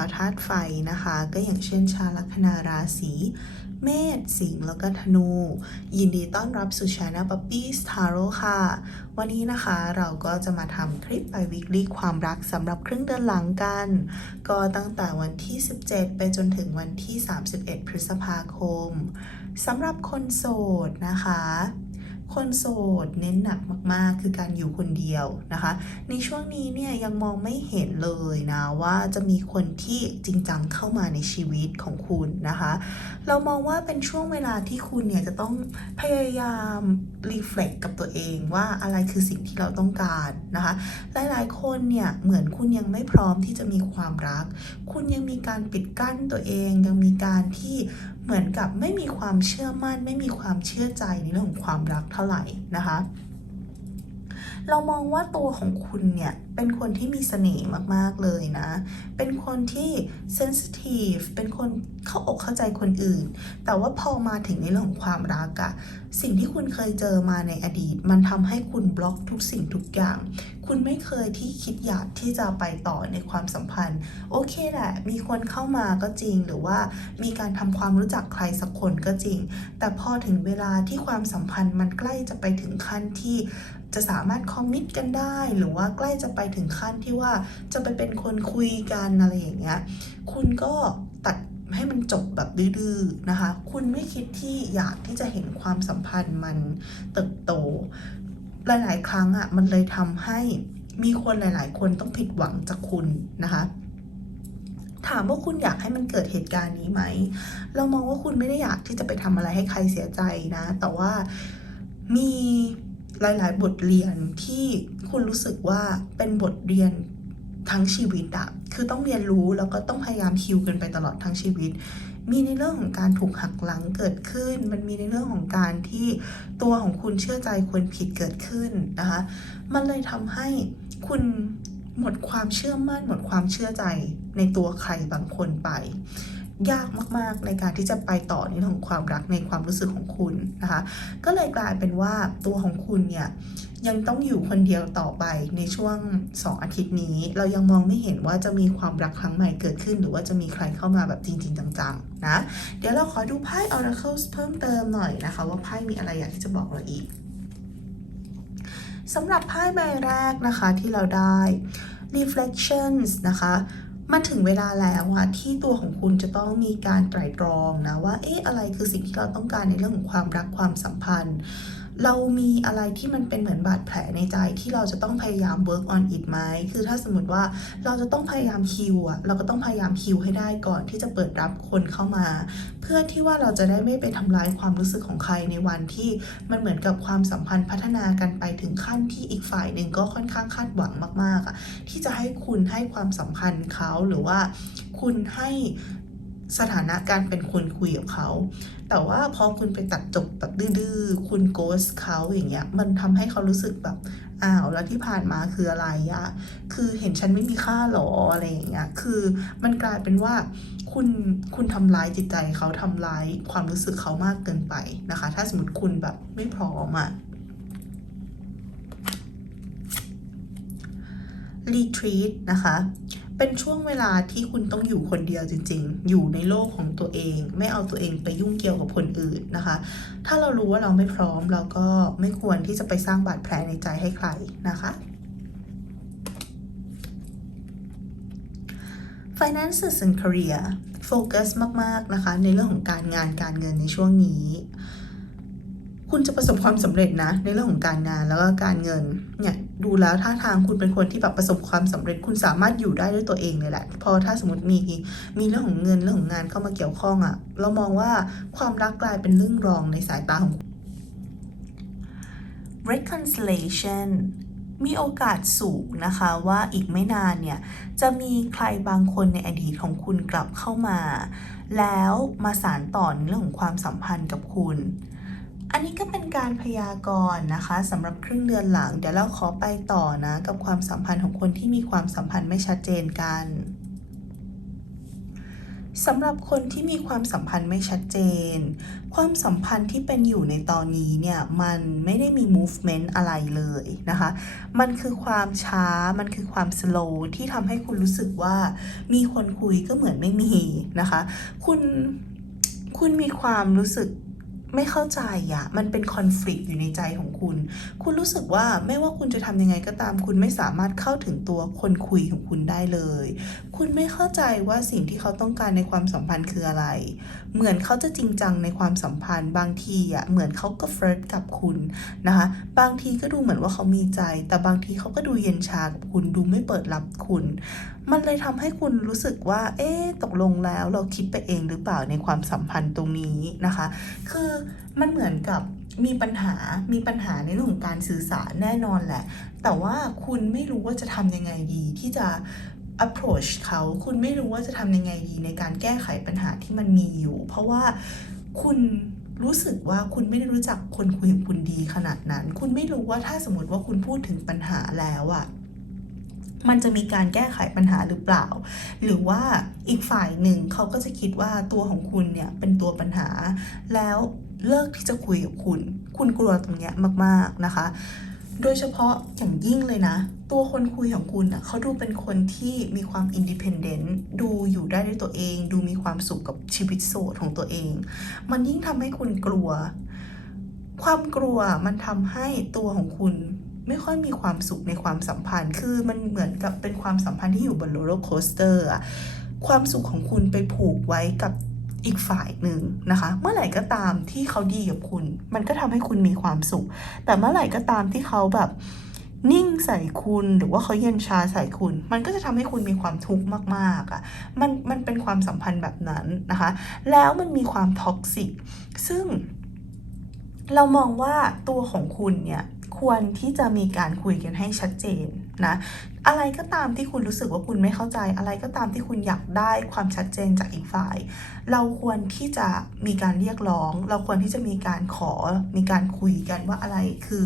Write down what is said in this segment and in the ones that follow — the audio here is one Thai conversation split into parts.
าวธาตุไฟนะคะ ก็อย่างเช่น ชาวลัคนาราศีเมษสิงห์แล้วก็ธนู ยินดีต้อนรับสู่ช anel Puppies Tarot ค่ะ วันนี้นะคะเราก็จะมาทำคลิปไปวิกฤตความรักสำหรับครึ่งเดือนหลังกัน ก็ตั้งแต่วันที่ 17 ไปจนถึงวันที่ 31 พฤษภาคมสำหรับคนโสดนะคะ คนโสดเน้นหนักมาก ๆ คือการอยู่คนเดียวนะคะ ในช่วงนี้เนี่ยยังมองไม่เห็นเลยนะว่าจะมีคนที่จริงจังเข้ามาในชีวิตของคุณนะคะ เรามองว่าเป็นช่วงเวลาที่คุณเนี่ยจะต้องพยายามรีเฟล็กกับตัวเองว่าอะไรคือสิ่งที่เราต้องการนะคะ หลายๆ คนเนี่ยเหมือนคุณยังไม่พร้อมที่จะมีความรัก คุณยังมีการปิดกั้นตัวเองยังมีการที่ เหมือนกับไม่มีความเชื่อมั่น ไม่มีความเชื่อใจในเรื่องของความรักเท่าไหร่นะคะ เรามองว่าตัวของคุณเนี่ย เป็นคนที่มีเสน่ห์มาก ๆ เลยนะ เป็นคนที่ sensitive เป็นคนเข้าอกเข้าใจคนอื่น แต่ว่าพอมาถึงในเรื่องของความรักอะสิ่งที่คุณเคยเจอมาในอดีต มันทำให้คุณบล็อกทุกสิ่งทุกอย่าง คุณไม่เคยที่คิดอยากที่จะไปต่อในความสัมพันธ์ โอเคแหละ มีคนเข้ามาก็จริง หรือว่ามีการทำความรู้จักใครสักคนก็จริง แต่พอถึงเวลาที่ความสัมพันธ์มันใกล้จะไปถึงขั้นที่จะสามารถคอมมิตกันได้ หรือว่าใกล้จะไปถึงขั้นที่ว่าจะไปเป็นคนคุยกันอะไรอย่างเงี้ย คุณก็ตัดให้มันจบแบบดื้อๆนะคะ คุณไม่คิดที่อยากที่จะเห็นความสัมพันธ์มันเติบโต หลาย ๆ ครั้งอะ่ะมันเลยทำให้มีคนหลาย ๆ คนต้องผิดหวังจากคุณนะคะถามว่าคุณอยากให้มันเกิดเหตุการณ์นี้ไหม เรามองว่าคุณไม่ได้อยากที่จะไปทำอะไรให้ใครเสียใจนะ แต่ว่ามีหลาย ๆ บทเรียนที่คุณรู้สึกว่าเป็นบทเรียนทั้งชีวิตอะคือต้องเรียนรู้แล้วก็ต้องพยายามคิวกันไปตลอดทั้งชีวิต มีในเรื่องของการถูกหักหลังเกิดขึ้น มันมีในเรื่องของการที่ตัวของคุณเชื่อใจคนผิดเกิดขึ้นนะคะ มันเลยทำให้คุณหมดความเชื่อมั่นหมดความเชื่อใจในตัวใครบางคนไป ยากมากๆในการที่จะไปต่อในเรื่องของความรักในความรู้สึกของคุณนะคะ ก็เลยกลายเป็นว่าตัวของคุณเนี่ยยังต้องอยู่คนเดียวต่อไปในช่วง 2 อาทิตย์นี้ เรายังมองไม่เห็นว่าจะมีความรักครั้งใหม่เกิดขึ้น หรือว่าจะมีใครเข้ามาแบบจริง ๆ จังๆนะเดี๋ยวเราขอดูไพ่ Oracle เพิ่มเติมหน่อยนะคะ ว่าไพ่มีอะไรอยากที่จะบอกเราอีกสำหรับไพ่ใบแรกนะคะที่เราได้ reflections นะคะ มันถึงเวลาแล้วอะที่ตัวของคุณจะต้องมีการไตร่ตรองนะว่าเอ๊ะอะไรคือสิ่งที่เราต้องการในเรื่องของความรักความสัมพันธ์ เรามีอะไรที่มันเป็นเหมือนบาดแผลในใจที่เราจะต้องพยายาม work on it ไหมคือถ้าสมมติว่าเราจะต้องพยายามคิวอะเราก็ต้องพยายามคิวให้ได้ก่อนที่จะเปิดรับคนเข้ามา เพื่อที่ว่าเราจะได้ไม่ไปทำลายความรู้สึกของใครในวันที่มันเหมือนกับความสัมพันธ์พัฒนากันไปถึงขั้นที่อีกฝ่ายหนึ่งก็ค่อนข้างคาดหวังมากๆอะที่จะให้คุณให้ความสัมพันธ์เขาหรือว่าคุณให้ สถานะการเป็นคนคุยกับเขา แต่ว่าพอคุณไปตัดจบแบบดื้อๆ คุณโกสเขาอย่างเงี้ย มันทำให้เขารู้สึกแบบ อ้าว แล้วที่ผ่านมาคืออะไรอะคือเห็นฉันไม่มีค่าหรออะไรอย่างเงี้ย คือมันกลายเป็นว่าคุณคุณทำร้ายจิตใจเขาทำร้ายความรู้สึกเขามากเกินไปนะคะ ถ้าสมมติคุณแบบไม่พร้อมอะ retreat นะคะ เป็นช่วงเวลาที่คุณต้องอยู่คนเดียวจริง ๆ อยู่ในโลกของตัวเอง ไม่เอาตัวเองไปยุ่งเกี่ยวกับคนอื่นนะคะ ถ้าเรารู้ว่าเราไม่พร้อมเราก็ไม่ควรที่จะไปสร้างบาดแผลในใจให้ใครนะคะ finances and career โฟกัสมาก ๆ นะคะ ในเรื่องของการงานการเงินในช่วงนี้ คุณจะประสบความสำเร็จนะ ในเรื่องของการงานแล้วก็การเงินเนี่ย ดูแล้วท่าทางคุณเป็นคนที่แบบประสบความสำเร็จคุณสามารถอยู่ได้ด้วยตัวเองเลยแหละ พอถ้าสมมติมีมีเรื่องของเงินเรื่องของงานเข้ามาเกี่ยวข้องอะ่ะ เรามองว่าความรักกลายเป็นเรื่องรองในสายตาของ reconciliation มีโอกาสสูงนะคะว่าอีกไม่นานเนี่ย จะมีใครบางคนในอดีตของคุณกลับเข้ามา แล้วมาสารต่อในเรื่องของความสัมพันธ์กับคุณ อันนี้ก็เป็นการพยากรณ์นะคะสำหรับครึ่งเดือนหลัง เดี๋ยวเราขอไปต่อนะ กับความสัมพันธ์ของคนที่มีความสัมพันธ์ไม่ชัดเจนกันสำหรับคนที่มีความสัมพันธ์ไม่ชัดเจน ความสัมพันธ์ที่เป็นอยู่ในตอนนี้เนี่ย มันไม่ได้มี movement อะไรเลยนะคะ มันคือความช้า มันคือความ slow ที่ทำให้คุณรู้สึกว่ามีคนคุยก็เหมือนไม่มีนะคะ คุณ คุณมีความรู้สึก ไม่เข้าใจอะมันเป็นคอน FLICT อยู่ในใจของคุณ คุณรู้สึกว่าไม่ว่าคุณจะทำยังไงก็ตาม คุณไม่สามารถเข้าถึงตัวคนคุยของคุณได้เลย คุณไม่เข้าใจว่าสิ่งที่เขาต้องการในความสัมพันธ์คืออะไร เหมือนเขาจะจริงจังในความสัมพันธ์ บางทีอะเหมือนเขาก็เฟิร์สกับคุณนะคะ บางทีก็ดูเหมือนว่าเขามีใจ แต่บางทีเขาก็ดูเย็นชากับคุณ ดูไม่เปิดรับคุณ มันเลยทำให้คุณรู้สึกว่า เอ๊ะตกลงแล้วเราคิดไปเองหรือเปล่าในความสัมพันธ์ตรงนี้นะคะ คือมันเหมือนกับมีปัญหา มีปัญหาในเรื่องของการสื่อสารแน่นอนแหละ แต่ว่าคุณไม่รู้ว่าจะทำยังไงดี ที่จะ approach เขา คุณไม่รู้ว่าจะทำยังไงดี ในการแก้ไขปัญหาที่มันมีอยู่ เพราะว่าคุณรู้สึกว่าคุณไม่ได้รู้จักคนคุยของคุณดีขนาดนั้น คุณไม่รู้ว่าถ้าสมมติว่าคุณพูดถึงปัญหาแล้วอะ มันจะมีการแก้ไขปัญหาหรือเปล่า หรือว่าอีกฝ่ายหนึ่งเขาก็จะคิดว่าตัวของคุณเนี่ยเป็นตัวปัญหา แล้วเลิกที่จะคุยกับคุณ คุณกลัวตรงเนี้ยมาก ๆนะคะ โดยเฉพาะอย่างยิ่งเลยนะ ตัวคนคุยของคุณอะเขาดูเป็นคนที่มีความอินดิเพนเดนต์ดูอยู่ได้ด้วยตัวเอง ดูมีความสุขกับชีวิตโสดของตัวเอง มันยิ่งทำให้คุณกลัว ความกลัวมันทำให้ตัวของคุณ ไม่ค่อยมีความสุขในความสัมพันธ์ คือมันเหมือนกับเป็นความสัมพันธ์ที่อยู่บนโรลเลอร์โคสเตอร์อะความสุขของคุณไปผูกไว้กับอีกฝ่ายหนึ่งนะคะ เมื่อไหร่ก็ตามที่เขาดีกับคุณ มันก็ทำให้คุณมีความสุข แต่เมื่อไหร่ก็ตามที่เขาแบบนิ่งใส่คุณหรือว่าเขาเย็นชาใส่คุณ มันก็จะทำให้คุณมีความทุกข์มากๆอะ่ะมันมันเป็นความสัมพันธ์แบบนั้นนะคะ แล้วมันมีความท็อกซิกซึ่งเรามองว่าตัวของคุณเนี่ย ควรที่จะมีการคุยกันให้ชัดเจน นะอะไรก็ตามที่คุณรู้สึกว่าคุณไม่เข้าใจ อะไรก็ตามที่คุณอยากได้ความชัดเจนจากอีกฝ่าย เราควรที่จะมีการเรียกร้อง เราควรที่จะมีการขอมีการคุยกันว่าอะไรคือ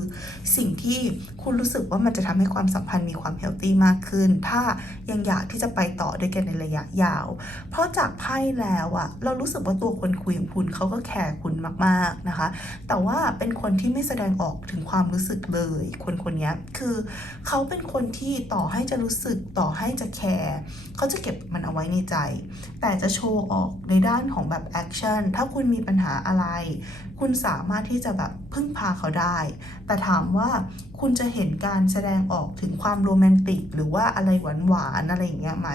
สิ่งที่คุณรู้สึกว่ามันจะทำให้ความสัมพันธ์มีความเฮลตี้มากขึ้น ถ้ายังอยากที่จะไปต่อด้วยกันในระยะยาว เพราะจากไพ่แล้วอะเรารู้สึกว่าตัวคนคุยของคุณเขาก็แคร์คุณมากๆนะคะ แต่ว่าเป็นคนที่ไม่แสดงออกถึงความรู้สึกเลย คนคนนี้คือเขาเป็นคนนที่ต่อให้จะรู้สึกต่อให้จะแคร์เขาจะเก็บมันเอาไว้ในใจ แต่จะโชว์ออกในด้านของแบบแอคชั่นถ้าคุณมีปัญหาอะไร คุณสามารถที่จะแบบพึ่งพาเขาได้ แต่ถามว่าคุณจะเห็นการแสดงออกถึงความโรแมนติก หรือว่าอะไรหวานๆอะไรอย่างเงี้ยไหม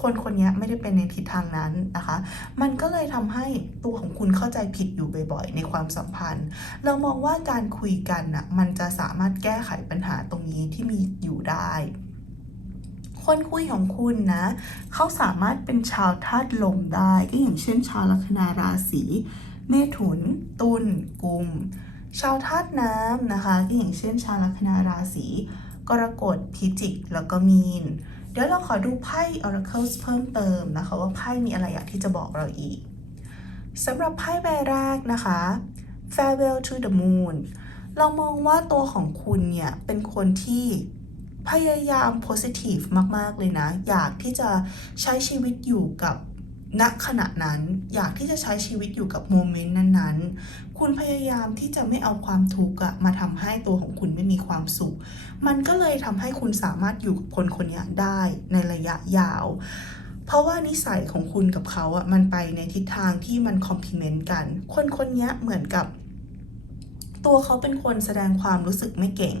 คนคนนี้ไม่ได้เป็นในทิศทางนั้นนะคะ มันก็เลยทำให้ตัวของคุณเข้าใจผิดอยู่บ่อยๆ ในความสัมพันธ์ เรามองว่าการคุยกันน่ะมันจะสามารถแก้ไขปัญหาตรงนี้ที่มีอยู่ ได้ คนคุยของคุณนะ เขาสามารถเป็นชาวธาตุลมได้ ก็อย่างเช่น ชาวลัคนาราศีเมถุน ตุลกุม ชาวธาตุน้ำนะคะ ก็อย่างเช่น ชาวลัคนาราศีกรกฎพิจิก แล้วก็มีน เดี๋ยวเราขอดูไพ่ Oracle เพิ่มเติมนะคะ ว่าไพ่มีอะไรอยากที่จะบอกเราอีกสำหรับไพ่ใบแรกนะคะ Farewell to the Moon เรามองว่าตัวของคุณเนี่ย เป็นคนที่ พยายาม positive มาก ๆ เลยนะ อยากที่จะใช้ชีวิตอยู่กับณขณะนั้น อยากที่จะใช้ชีวิตอยู่กับโมเมนต์นั้นๆ คุณพยายามที่จะไม่เอาความทุกข์มาทำให้ตัวของคุณไม่มีความสุข มันก็เลยทำให้คุณสามารถอยู่กับคนคนนี้ได้ในระยะยาว เพราะว่านิสัยของคุณกับเขาอะมันไปในทิศทางที่มันคอมพลีเมนต์กัน คนคนนี้เหมือนกับตัวเขาเป็นคนแสดงความรู้สึกไม่เก่ง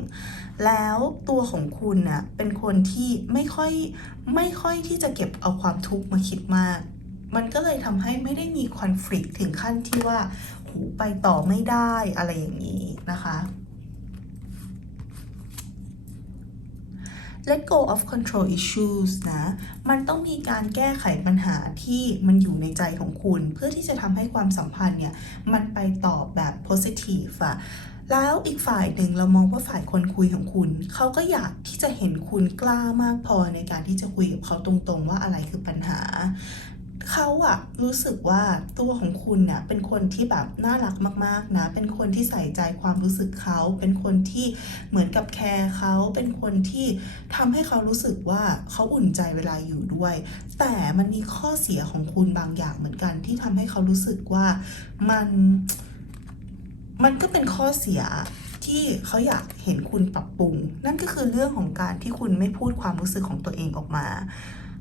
แล้วตัวของคุณน่ะเป็นคนที่ไม่ค่อยไม่ค่อยที่จะเก็บเอาความทุกข์มาคิดมาก มันก็เลยทำให้ไม่ได้มีคอน FLICT ถึงขั้นที่ว่าหูไปต่อไม่ได้อะไรอย่างนี้นะคะ let go of control issues นะ มันต้องมีการแก้ไขปัญหาที่มันอยู่ในใจของคุณ เพื่อที่จะทำให้ความสัมพันธ์เนี่ย มันไปต่อแบบ positive อะ แล้วอีกฝ่ายหนึ่งเรามองว่าฝ่ายคนคุยของคุณ เขาก็อยากที่จะเห็นคุณกล้ามากพอในการที่จะคุยกับเขาตรงๆ ว่าอะไรคือปัญหาเขาอะรู้สึกว่าตัวของคุณเนี่ยเป็นคนที่แบบน่ารักมากๆนะ เป็นคนที่ใส่ใจความรู้สึกเขา เป็นคนที่เหมือนกับแคร์เขาเป็นคนที่ทำให้เขารู้สึกว่าเขาอุ่นใจเวลาอยู่ด้วย แต่มันมีข้อเสียของคุณบางอย่างเหมือนกันที่ทำให้เขารู้สึกว่ามัน มันก็เป็นข้อเสียที่เขาอยากเห็นคุณปรับปรุง นั่นก็คือเรื่องของการที่คุณไม่พูดความรู้สึกของตัวเองออกมา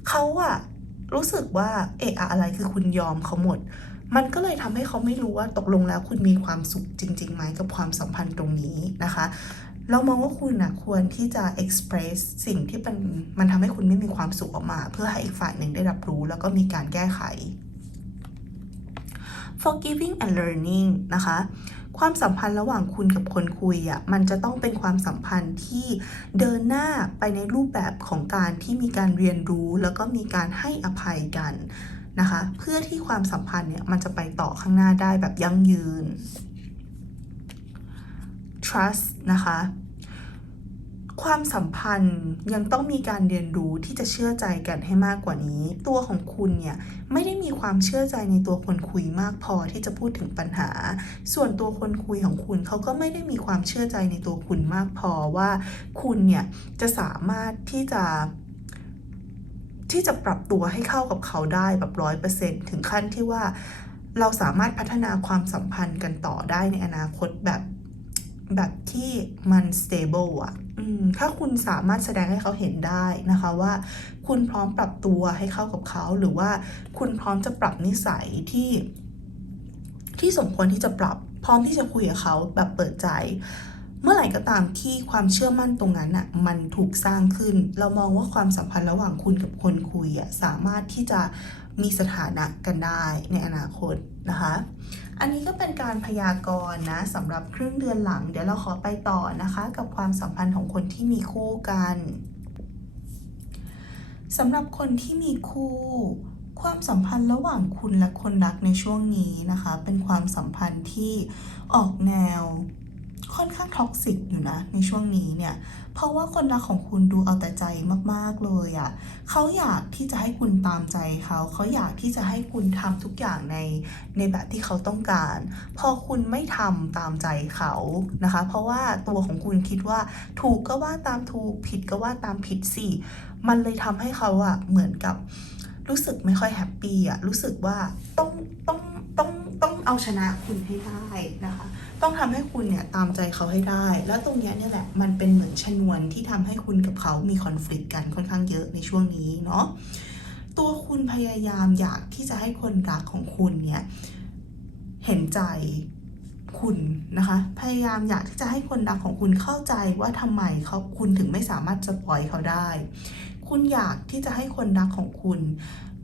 เขาอะรู้สึกว่าเอะอะอะไรคือคุณยอมเขาหมด มันก็เลยทำให้เขาไม่รู้ว่าตกลงแล้วคุณมีความสุขจริงๆไหมกับความสัมพันธ์ตรงนี้นะคะ เรามองว่าคุณนะควรที่จะ express สิ่งที่มันมันทำให้คุณไม่มีความสุขออกมา เพื่อให้อีกฝ่ายหนึ่งได้รับรู้แล้วก็มีการแก้ไข forgiving and learning นะคะ ความสัมพันธ์ระหว่างคุณกับคนคุยอะมันจะต้องเป็นความสัมพันธ์ที่เดินหน้าไปในรูปแบบของการที่มีการเรียนรู้ แล้วก็มีการให้อภัยกันนะคะ เพื่อที่ความสัมพันธ์เนี่ยมันจะไปต่อข้างหน้าได้แบบยั่งยืน trust นะคะ ความสัมพันธ์ยังต้องมีการเรียนรู้ที่จะเชื่อใจกันให้มากกว่านี้ ตัวของคุณเนี่ยไม่ได้มีความเชื่อใจในตัวคนคุยมากพอที่จะพูดถึงปัญหา ส่วนตัวคนคุยของคุณเขาก็ไม่ได้มีความเชื่อใจในตัวคุณมากพอว่า คุณเนี่ยจะสามารถที่จะที่จะปรับตัวให้เข้ากับเขาได้แบบร้อยเปอร์เซ็นถึงขั้นที่ว่าเราสามารถพัฒนาความสัมพันธ์กันต่อได้ในอนาคตแบบแบบที่มัน stable อะ ถ้าคุณสามารถแสดงให้เขาเห็นได้นะคะว่า คุณพร้อมปรับตัวให้เข้ากับเขา หรือว่าคุณพร้อมจะปรับนิสัยที่ ที่สมควรที่จะปรับ พร้อมที่จะคุยกับเขาแบบเปิดใจ เมื่อไหร่ก็ตามที่ความเชื่อมั่นตรงนั้นอะมันถูกสร้างขึ้น เรามองว่าความสัมพันธ์ระหว่างคุณกับคนคุยอะสามารถที่จะมีสถานะกันได้ในอนาคต นะคะ อันนี้ก็เป็นการพยากรณ์นะสำหรับครึ่งเดือนหลัง เดี๋ยวเราขอไปต่อนะคะ กับความสัมพันธ์ของคนที่มีคู่กันสำหรับคนที่มีคู่ ความสัมพันธ์ระหว่างคุณและคนรักในช่วงนี้นะคะ เป็นความสัมพันธ์ที่ออกแนว ค่อนข้างท็อกซิกอยู่นะในช่วงนี้เนี่ย เพราะว่าคนรักของคุณดูเอาแต่ใจมากๆเลยอะ่ะเขาอยากที่จะให้คุณตามใจเขาเขาอยากที่จะให้คุณทำทุกอย่างในในแบบที่เขาต้องการ พอคุณไม่ทำตามใจเขานะคะ เพราะว่าตัวของคุณคิดว่าถูกก็ว่าตามถูกผิดก็ว่าตามผิดสิมันเลยทำให้เขาอะเหมือนกับรู้สึกไม่ค่อยแฮปปี้อะรู้สึกว่าต้องต้องต้องต้องเอาชนะคุณให้ได้นะคะ ต้องทำให้คุณเนี่ยตามใจเขาให้ได้ แล้วตรงนี้เนี่ยแหละมันเป็นเหมือนชนวนที่ทำให้คุณกับเขามีคอน FLICT กันค่อนข้างเยอะในช่วงนี้เนาะตัวคุณพยายามอยากที่จะให้คนรักของคุณเนี่ยเห็นใจคุณนะคะ พยายามอยากที่จะให้คนรักของคุณเข้าใจว่าทำไมเขาคุณถึงไม่สามารถจะปล่อยเขาได้ คุณอยากที่จะให้คนรักของคุณ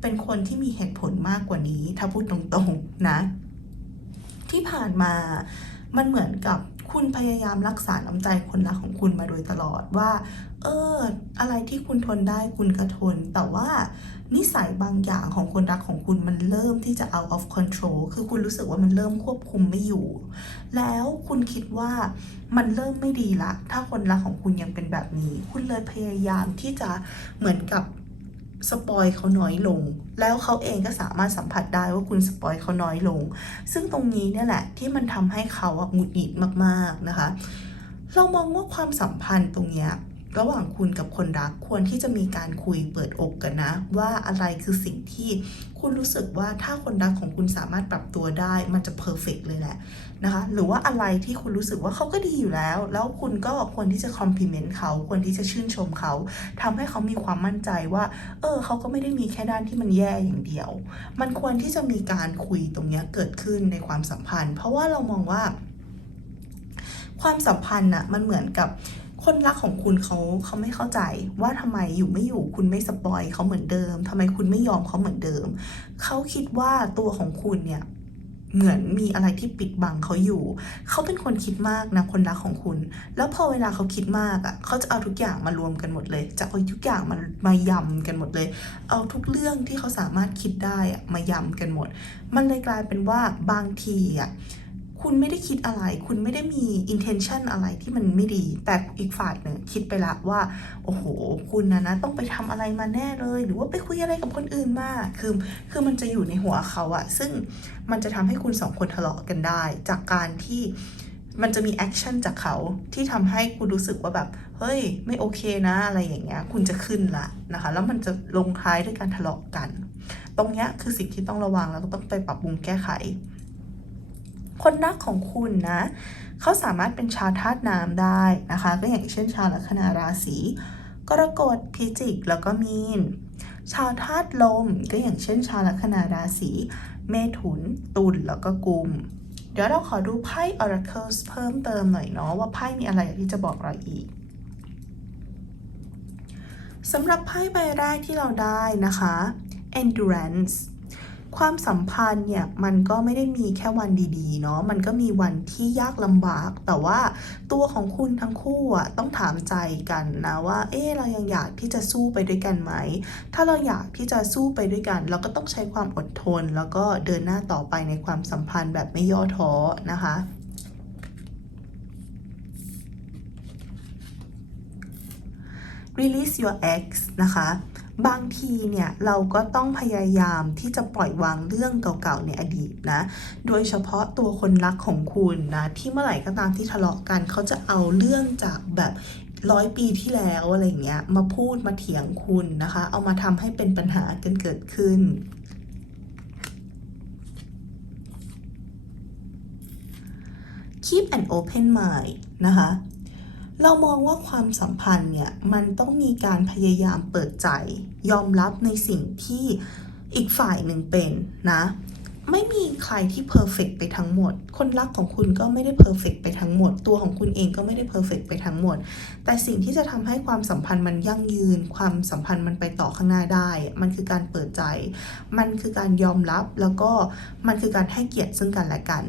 เป็นคนที่มีเหตุผลมากกว่านี้ ถ้าพูดตรงๆนะ ที่ผ่านมา มันเหมือนกับคุณพยายามรักษาน้ำใจคนรักของคุณมาโดยตลอดว่า เออ อะไรที่คุณทนได้คุณก็ทน แต่ว่านิสัยบางอย่างของคนรักของคุณมันเริ่มที่จะ out of control คือคุณรู้สึกว่ามันเริ่มควบคุมไม่อยู่ แล้วคุณคิดว่ามันเริ่มไม่ดีละ ถ้าคนรักของคุณยังเป็นแบบนี้ คุณเลยพยายามที่จะเหมือนกับ สปอยเขาน้อยลง แล้วเขาเองก็สามารถสัมผัสได้ว่าคุณสปอยเขาน้อยลง ซึ่งตรงนี้เนี่ยแหละที่มันทำให้เขาหงุดหงิดมากๆนะคะ เรามองว่าความสัมพันธ์ตรงเนี้ยระหว่างคุณกับคนรักควรที่จะมีการคุยเปิดอกกันนะ ว่าอะไรคือสิ่งที่คุณรู้สึกว่าถ้าคนรักของคุณสามารถปรับตัวได้ มันจะเพอร์เฟกเลยแหละ นะคะหรือว่าอะไรที่คุณรู้สึกว่าเขาก็ดีอยู่แล้ว แล้วคุณก็ควรที่จะคอมพลีเมนต์เขาควรที่จะชื่นชมเขาทำให้เขามีความมั่นใจว่า เออเขาก็ไม่ได้มีแค่ด้านที่มันแย่อย่างเดียว มันควรที่จะมีการคุยตรงนี้เกิดขึ้นในความสัมพันธ์ เพราะว่าเรามองว่า ความสัมพันธ์น่ะมันเหมือนกับคนรักของคุณเขาเขาไม่เข้าใจว่าทำไมอยู่ไม่อยู่คุณไม่สปอยเขาเหมือนเดิมทำไมคุณไม่ยอมเขาเหมือนเดิม เขาคิดว่าตัวของคุณเนี่ย เหมือนมีอะไรที่ปิดบังเขาอยู่ เขาเป็นคนคิดมากนะคนรักของคุณ แล้วพอเวลาเขาคิดมากอะ่ะ เขาจะเอาทุกอย่างมารวมกันหมดเลย จะเอาทุกอย่างมามายำกันหมดเลย เอาทุกเรื่องที่เขาสามารถคิดได้อะมายำกันหมด มันเลยกลายเป็นว่าบางทีอะ คุณไม่ได้คิดอะไร คุณไม่ได้มี intention อะไรที่มันไม่ดี แต่อีกฝ่ายหนึ่งคิดไปละว่า โอ้โห คุณนะนะต้องไปทำอะไรมาแน่เลย หรือว่าไปคุยอะไรกับคนอื่นมา คือ คือมันจะอยู่ในหัวเขาอะซึ่งมันจะทำให้คุณสองคนทะเลาะกันได้ จากการที่มันจะมีแอคชั่นจากเขาที่ทำให้คุณรู้สึกว่าแบบ เฮ้ย ไม่โอเคนะอะไรอย่างเงี้ย คุณจะขึ้นละนะคะ แล้วมันจะลงท้ายด้วยการทะเลาะกัน ตรงเนี้ยคือสิ่งที่ต้องระวังแล้วก็ต้องไปปรับปรุงแก้ไข คนรักของคุณนะเขาสามารถเป็นชาวธาตุน้ำได้นะคะ ก็อย่างเช่นชาวลัคนาราศีกรกฎพิจิกแล้วก็มีน ชาวธาตุลมก็อย่างเช่น ชาวลัคนาราศีเมถุน ตุลแล้วก็กุม เดี๋ยวเราขอดูไพ่ Oracles เพิ่มเติมหน่อยเนาะว่าไพ่มีอะไรที่จะบอกเราอีกสำหรับไพ่ใบแรกที่เราได้นะคะ endurance ความสัมพันธ์เนี่ยมันก็ไม่ได้มีแค่วันดีๆเนาะมันก็มีวันที่ยากลำบาก แต่ว่าตัวของคุณทั้งคู่อะต้องถามใจกันนะว่าเอ๊เรายังอยากที่จะสู้ไปด้วยกันไหม ถ้าเราอยากที่จะสู้ไปด้วยกัน เราก็ต้องใช้ความอดทน แล้วก็เดินหน้าต่อไปในความสัมพันธ์แบบไม่ย่อท้อนะคะ release your ex นะคะ บางทีเนี่ยเราก็ต้องพยายามที่จะปล่อยวางเรื่องเก่าๆในอดีตนะ โดยเฉพาะตัวคนรักของคุณนะ ที่เมื่อไหร่ก็ตามที่ทะเลาะกันเขาจะเอาเรื่องจากแบบร้อยปีที่แล้วอะไรเงี้ยมาพูดมาเถียงคุณนะคะ เอามาทำให้เป็นปัญหากันเกิดขึ้น keep an open mind นะคะ เรามองว่าความสัมพันธ์เนี่ยมันต้องมีการพยายามเปิดใจ ยอมรับในสิ่งที่อีกฝ่ายหนึ่งเป็นนะไม่มีใครที่เพอร์เฟกไปทั้งหมด คนรักของคุณก็ไม่ได้เพอร์เฟกไปทั้งหมด ตัวของคุณเองก็ไม่ได้เพอร์เฟกไปทั้งหมด แต่สิ่งที่จะทำให้ความสัมพันธ์มันยั่งยืน ความสัมพันธ์มันไปต่อข้างหน้าได้ มันคือการเปิดใจ มันคือการยอมรับ แล้วก็มันคือการให้เกียรติซึ่งกันและกัน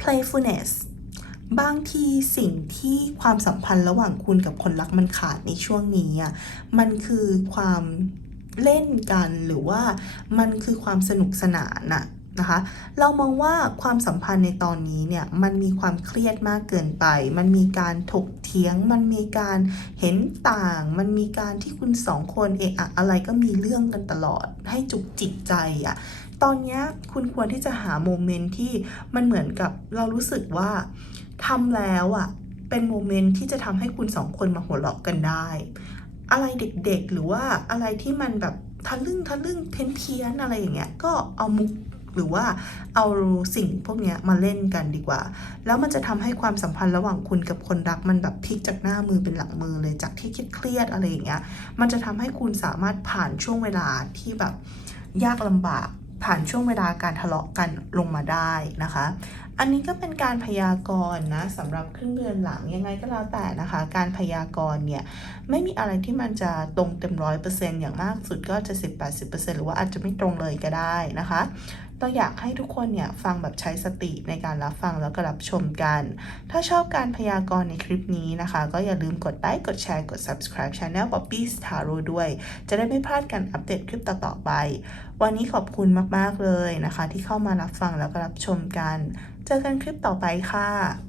playfulness บางทีสิ่งที่ความสัมพันธ์ระหว่างคุณกับคนรักมันขาดในช่วงนี้อะมันคือความเล่นกันหรือว่ามันคือความสนุกสนานน่ะนะคะ เรามองว่าความสัมพันธ์ในตอนนี้เนี่ยมันมีความเครียดมากเกินไป มันมีการถกเถียง มันมีการเห็นต่าง มันมีการที่คุณสองคนเอะอะอะไรก็มีเรื่องกันตลอดให้จุกจิกใจอะ ตอนนี้คุณควรที่จะหาโมเมนต์ที่มันเหมือนกับเรารู้สึกว่าทำแล้วอะ่ะเป็นโมเมนต์ที่จะทำให้คุณสองคนมาหัวเราะกันได้ อะไรเด็กๆหรือว่าอะไรที่มันแบบทะลึ่งทะลึ่งเพ้นเพี้ยนอะไรอย่างเงี้ยก็เอามุกหรือว่าเอาสิ่งพวกนี้มาเล่นกันดีกว่า แล้วมันจะทำให้ความสัมพันธ์ระหว่างคุณกับคนรักมันแบบพลิกจากหน้ามือเป็นหลังมือเลยจากที่เครียดๆอะไรอย่างเงี้ย มันจะทำให้คุณสามารถผ่านช่วงเวลาที่แบบยากลำบาก ผ่านช่วงเวลาการทะเลาะกันลงมาได้นะคะ อันนี้ก็เป็นการพยากรณ์นะสำหรับครึ่งเดือนหลังยังไงก็แล้วแต่นะคะ การพยากรณ์เนี่ยไม่มีอะไรที่มันจะตรงเต็มร้อยเปอร์เซ็นต์อย่างมากสุดก็จะ10-80%หรือว่าอาจจะไม่ตรงเลยก็ได้นะคะเราอยากให้ทุกคนเนี่ยฟังแบบใช้สติในการรับฟังแล้วก็รับชมกัน ถ้าชอบการพยากรณ์ในคลิปนี้นะคะ ก็อย่าลืมกดไลค์กดแชร์กด subscribe channel Poppy Tarot ด้วย จะได้ไม่พลาดการอัปเดตคลิปต่อๆไป วันนี้ขอบคุณมากๆเลยนะคะ ที่เข้ามารับฟังแล้วก็รับชมกันเจอกันคลิปต่อไปค่ะ